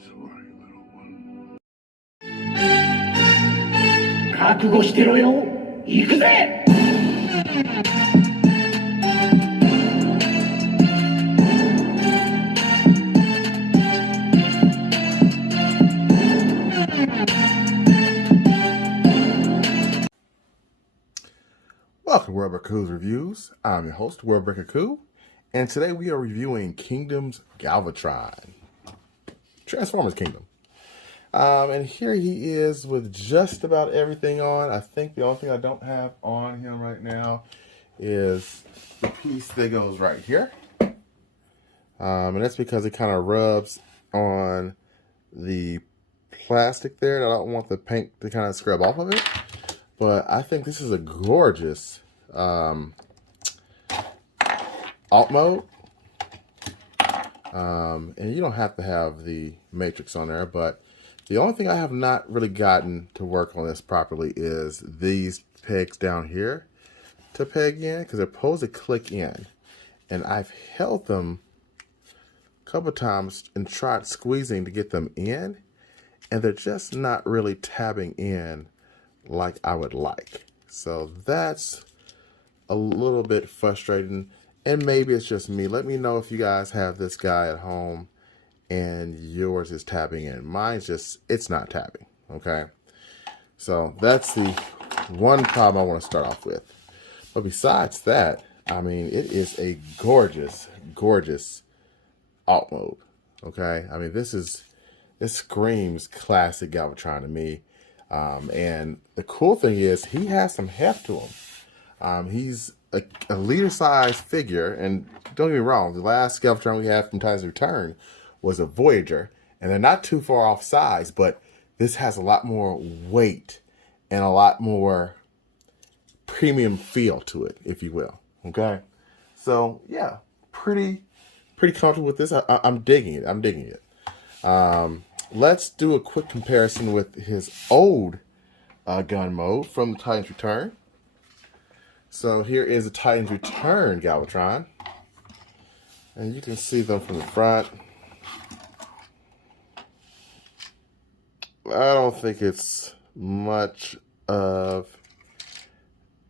sorry, little one. 覚悟してろよ。行くぜ。Welcome to World Coo's Reviews. I'm your host, World Coo, and today we are reviewing Kingdom's Galvatron, Transformers Kingdom. And here he is with just about everything on. I think the only thing I don't have on him right now is the piece that goes right here. And that's because it kind of rubs on the plastic there. I don't want the paint to kind of scrub off of it. But I think this is a gorgeous alt mode. And you don't have to have the matrix on there, but the only thing I have not really gotten to work on this properly is these pegs down here to peg in, because they're supposed to click in. And I've held them a couple times and tried squeezing to get them in, and they're just not really tabbing in like I would like. So that's a little bit frustrating, and maybe it's just me. Let me know if you guys have this guy at home and yours is tabbing in. Mine's just, it's not tabbing, okay? So that's the one problem I want to start off with. But besides that, I mean, it is a gorgeous, gorgeous alt mode, okay? I mean, this screams classic Galvatron to me. And the cool thing is he has some heft to him. He's a leader-sized figure, and don't get me wrong, the last Galvatron we had from Titan's Return was a Voyager, and they're not too far off size, but this has a lot more weight and a lot more premium feel to it, if you will. Okay, so yeah, pretty comfortable with this. I'm digging it. I'm digging it. Let's do a quick comparison with his old gun mode from the Titan's Return. So here is the Titan's Return Galvatron. And you can see them from the front. I don't think it's much of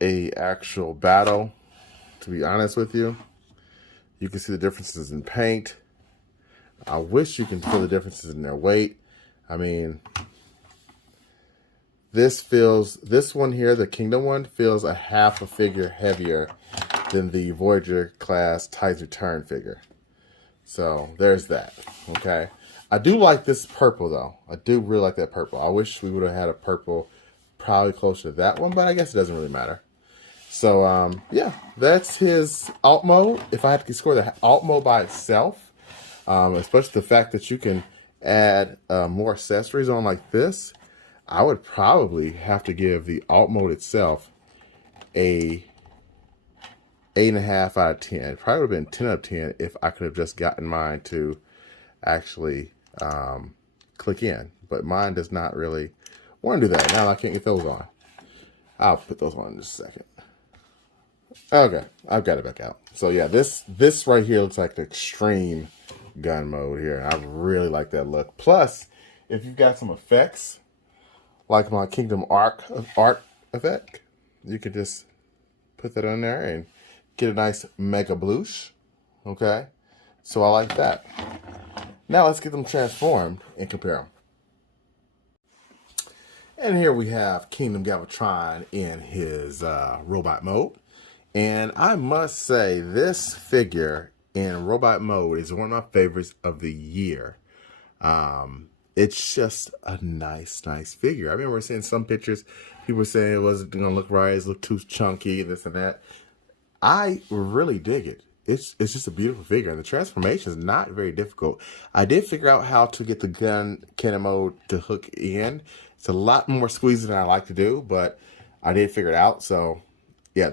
a actual battle, to be honest with you. You can see the differences in paint. I wish you can feel the differences in their weight. I mean, this one here, the Kingdom one, feels a half a figure heavier than the Voyager class Titan's Return figure. So there's that, okay? I do like this purple though. I do really like that purple. I wish we would have had a purple probably closer to that one, but I guess it doesn't really matter. So yeah, that's his alt mode. If I had to score the alt mode by itself, especially the fact that you can add more accessories on like this, I would probably have to give the alt mode itself a 8.5 out of 10. It probably would have been 10 out of 10 if I could have just gotten mine to actually click in. But mine does not really want to do that. Now I can't get those on. I'll put those on in just a second. Okay, I've got it back out. So yeah, this right here looks like the extreme gun mode here. I really like that look. Plus, if you've got some effects, like my Kingdom art effect, you could just put that on there and get a nice mega bloosh. Okay, so I like that. Now let's get them transformed and compare them. And here we have Kingdom Galvatron in his robot mode. And I must say, this figure in robot mode is one of my favorites of the year. It's just a nice figure. I remember seeing some pictures, people were saying it wasn't going to look right, it looked too chunky, this and that. I really dig it. It's just a beautiful figure, and the transformation is not very difficult. I did figure out how to get the gun cannon mode to hook in. It's a lot more squeezing than I like to do, but I did figure it out. So yeah,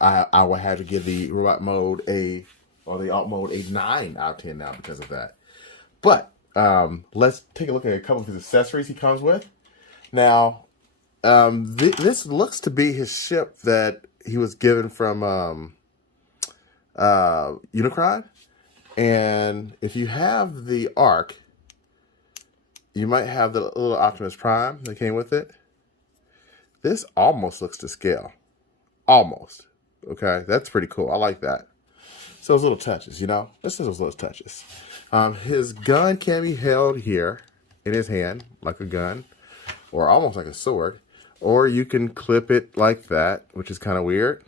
I would have to give the robot mode the alt mode a 9 out of 10 now because of that. But let's take a look at a couple of his accessories he comes with. Now, this looks to be his ship that he was given from Unicron. And if you have the Arc, You might have the little Optimus Prime that came with it. This almost looks to scale. Almost. Okay, that's pretty cool. I like that. So those little touches, you know? This is those little touches. His gun can be held here in his hand, like a gun, or almost like a sword. Or you can clip it like that, which is kind of weird.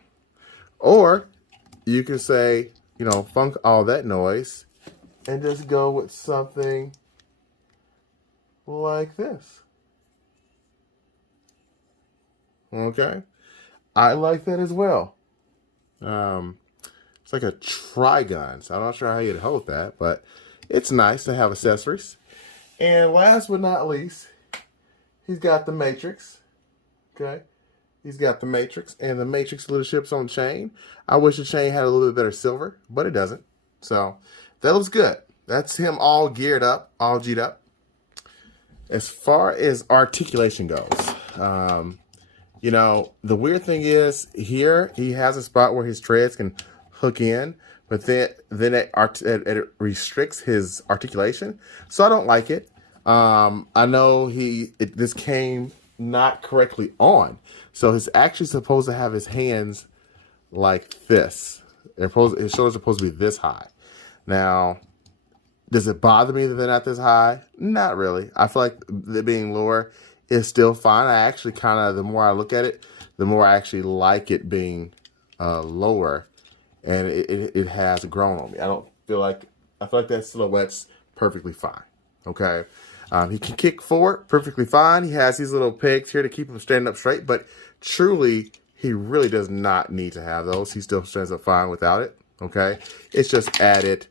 Or you can say, you know, funk all that noise and just go with something like this. Okay? I like that as well. It's like a tri-gun, so I'm not sure how you'd hold that, but it's nice to have accessories. And last but not least, he's got the Matrix. Okay? He's got the Matrix, and the Matrix leadership's on chain. I wish the chain had a little bit better silver, but it doesn't. So that looks good. That's him all geared up, all G'd up. As far as articulation goes, you know, the weird thing is here he has a spot where his treads can hook in, but then it restricts his articulation. So I don't like it. I know this came not correctly on. So he's actually supposed to have his hands like this. His shoulders are supposed to be this high. Now, does it bother me that they're not this high? Not really. I feel like it being lower is still fine. I actually kind of, the more I look at it, the more I actually like it being lower. And it has grown on me. I feel like that silhouette's perfectly fine. Okay. He can kick forward perfectly fine. He has these little pegs here to keep him standing up straight, but truly, he really does not need to have those. He still stands up fine without it. Okay. It's just added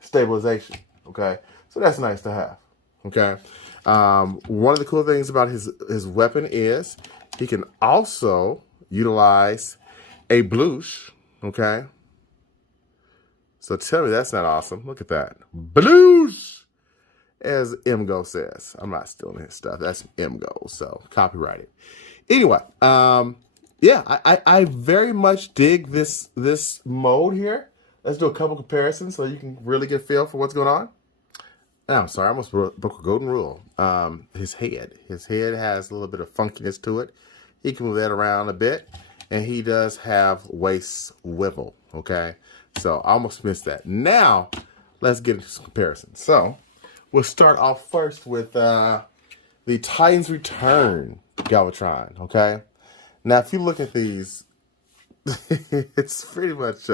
stabilization. Okay. So that's nice to have. Okay. One of the cool things about his weapon is he can also utilize a bloosh. Okay. So tell me that's not awesome. Look at that. Bloosh! As MGO says. I'm not stealing his stuff. That's MGO. So copyrighted. Anyway, yeah, I very much dig this mode here. Let's do a couple comparisons so you can really get a feel for what's going on. Oh, I'm sorry, I almost broke a golden rule. His head has a little bit of funkiness to it. He can move that around a bit, and he does have waist swivel. Okay, so I almost missed that. Now, let's get into some comparisons. So, we'll start off first with the Titans Return Galvatron. Okay, now if you look at these, it's pretty much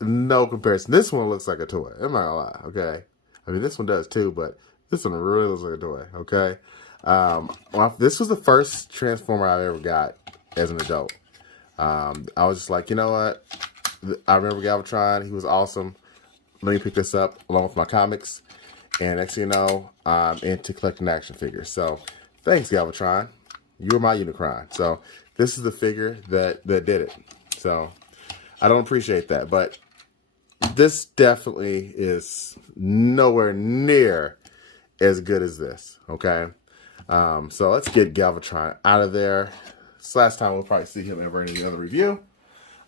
no comparison. This one looks like a toy. I'm not gonna lie. Okay. I mean, this one does too, but this one really looks like a toy, okay? Well, this was the first Transformer I ever got as an adult. I was just like, you know what? I remember Galvatron. He was awesome. Let me pick this up along with my comics. And next thing you know, I'm into collecting action figures. So, thanks, Galvatron. You were my Unicron. So, this is the figure that did it. So, I don't appreciate that, but this definitely is nowhere near as good as this, okay? So let's get Galvatron out of there. This last time we'll probably see him ever in any other review.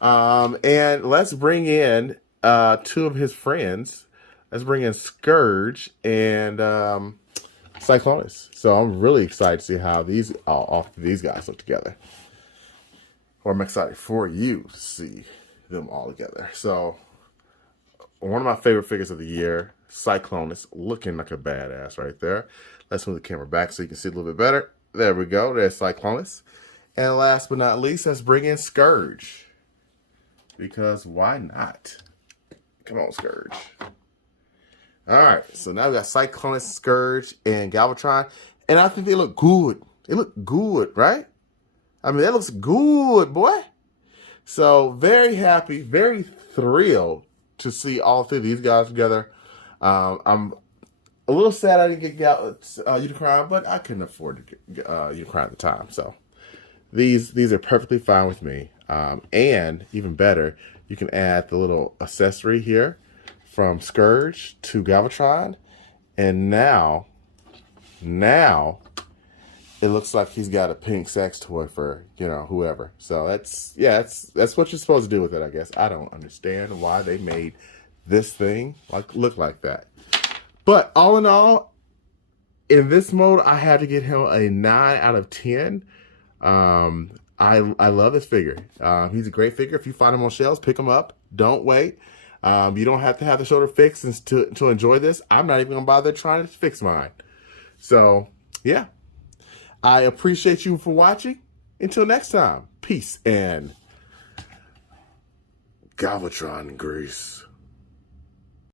And let's bring in two of his friends. Let's bring in Scourge and Cyclonus. So I'm really excited to see how these guys look together. Or I'm excited for you to see them all together. So one of my favorite figures of the year, Cyclonus, looking like a badass right there. Let's move the camera back so you can see a little bit better. There we go. There's Cyclonus. And last but not least, let's bring in Scourge. Because why not? Come on, Scourge. All right. So now we got Cyclonus, Scourge, and Galvatron. And I think they look good. They look good, right? I mean, that looks good, boy. So very happy, very thrilled to see all three of these guys together. I'm a little sad I didn't get Unicron, but I couldn't afford to get Unicron at the time. So these are perfectly fine with me. And even better, you can add the little accessory here from Scourge to Galvatron. And now it looks like he's got a pink sex toy for, you know, whoever. So that's what you're supposed to do with it, I guess. I don't understand why they made this thing look like that. But all in all, in this mode, I had to get him a 9 out of 10. I love this figure. He's a great figure. If you find him on shelves, pick him up. Don't wait. You don't have to have the shoulder fixed to enjoy this. I'm not even going to bother trying to fix mine. So, yeah. I appreciate you for watching. Until next time, peace and Galvatron grease.